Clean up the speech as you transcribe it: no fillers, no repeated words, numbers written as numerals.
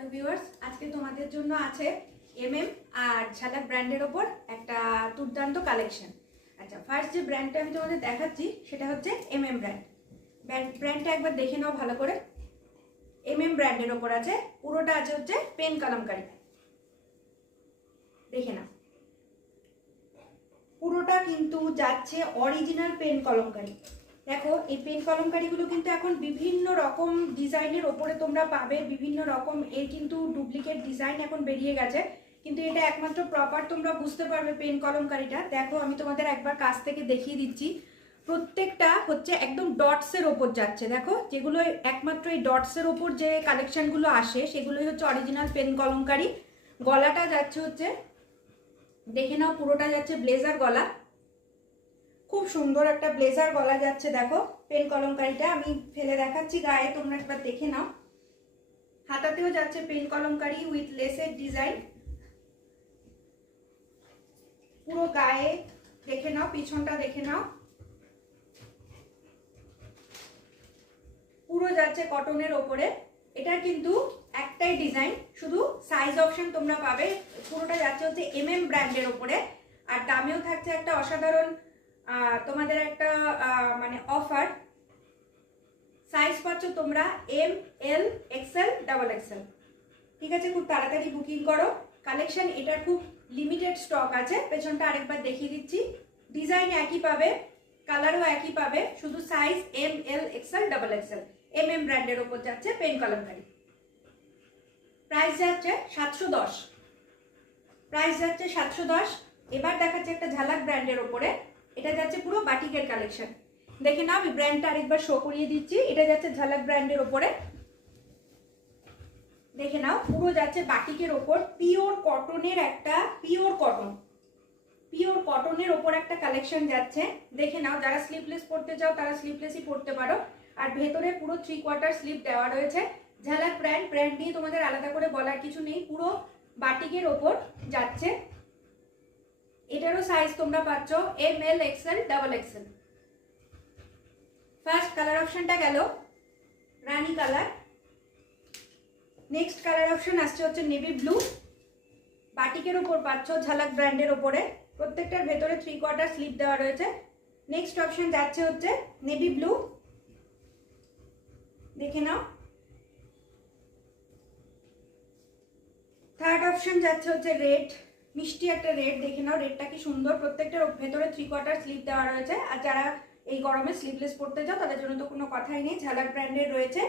Hello viewers, আজকে তোমাদের জন্য আছে এমএম আর ঝালাক ব্র্যান্ডের ওপর একটা দুর্দান্ত কালেকশন। আচ্ছা, ফার্স্ট যে ব্র্যান্ডটা আমি তোমাদের দেখাচ্ছি সেটা হচ্ছে এমএম ব্র্যান্ড। ব্র্যান্ডটা একবার দেখে নাও ভালো করে। এমএম ব্র্যান্ডের ওপর আছে, পুরোটা আছে হচ্ছে পেন কলমকারি। দেখে নাও, পুরোটা কিন্তু যাচ্ছে অরিজিনাল পেন কলমকারি। দেখো, এই পেন কলমকারিগুলো কিন্তু এখন বিভিন্ন রকম ডিজাইনের ওপরে তোমরা পাবে, বিভিন্ন রকম এর কিন্তু ডুপ্লিকেট ডিজাইন এখন বেরিয়ে গেছে, কিন্তু এটা একমাত্র প্রপার তোমরা বুঝতে পারবে পেন কলমকারিটা। দেখো, আমি তোমাদের একবার কাছ থেকে দেখিয়ে দিচ্ছি। প্রত্যেকটা হচ্ছে একদম ডটসের ওপর যাচ্ছে। দেখো, যেগুলো একমাত্র এই ডটসের ওপর যে কালেকশনগুলো আসে সেগুলোই হচ্ছে অরিজিনাল পেন কলমকারি। গলাটা যাচ্ছে হচ্ছে, দেখে নাও, পুরোটা যাচ্ছে ব্লেজার গলা। খুব সুন্দর একটা ব্লেজার গলা যাচ্ছে। দেখো, পেন কলমকারিটা আমি ফেলে দেখাচ্ছি গায়ে, তোমরা একবার দেখে নাও। হাতাতেও যাচ্ছে পেন কলমকারি উইথ লেসের ডিজাইন। পুরো গায়ে দেখে নাও, পিছনটা দেখে নাও, পুরো যাচ্ছে কটনের ওপরে। এটার কিন্তু একটাই ডিজাইন, শুধু সাইজ অপশন তোমরা পাবে। পুরোটা যাচ্ছে হচ্ছে এমএম ব্র্যান্ডের ওপরে, আর দামেও থাকছে একটা অসাধারণ তোমাদের একটা মানে অফার। সাইজ পাচ্ছ তোমরা M, L, XL, double Excel. ঠিক আছে, খুব তাড়াতাড়ি বুকিং করো। কালেকশন এটার খুব লিমিটেড স্টক আছে। পেছনটা আরেকবার দেখিয়ে দিচ্ছি। ডিজাইন একই পাবে, কালারও একই পাবে, শুধু size M, L, XL, double Excel. MM ব্র্যান্ডের ওপর যাচ্ছে পেন কলমকারি। প্রাইস যাচ্ছে 710। প্রাইস যাচ্ছে 710। এবার দেখাচ্ছে একটা ঝালাক ব্র্যান্ডের ওপরে। এটা যাচ্ছে পুরো বাটিকের কালেকশন। দেখে নাও, আমি ব্র্যান্ডটা আরেকবার শো করিয়ে দিচ্ছি। এটা যাচ্ছে ঝালাক ব্র্যান্ডের ওপরে। দেখে নাও, পুরো যাচ্ছে বাটিকের ওপর, পিওর কটনের একটা, পিওর কটনের ওপর একটা কালেকশন যাচ্ছে। দেখে নাও, যারা স্লিভলেস পরতে চাও তারা স্লিভলেসই পরতে পারো। আর ভেতরে পুরো 3/4 স্লিভ দেওয়া রয়েছে। ঝালাক ব্র্যান্ড নিয়ে তোমাদের আলাদা করে বলার কিছু নেই, পুরো বাটিকের ওপর যাচ্ছে। এটারও সাইজ তোমরা পাচ্ছ M, L, XL, double XL. First colour অপশনটা গেল রানী কালার। নেক্সট কালার অপশন আসছে হচ্ছে নেভি ব্লু। বাটিকের ওপর পাচ্ছ ঝালাক ব্র্যান্ডের ওপরে, প্রত্যেকটার ভেতরে 3/4 স্লিভ দেওয়া রয়েছে। নেক্সট অপশন যাচ্ছে হচ্ছে নেভি ব্লু। দেখে নাও। থার্ড অপশন যাচ্ছে হচ্ছে রেড, মিষ্টি একটা রেড। দেখে নাও, রেডটা কি সুন্দর। প্রত্যেকটার ভেতরে 3/4 স্লিভ দেওয়া রয়েছে। আর যারা এই গরমে স্লিভলেস পরতে চাও তাদের জন্য তো কোনো কথাই নেই, ঝালাক ব্র্যান্ডের রয়েছে।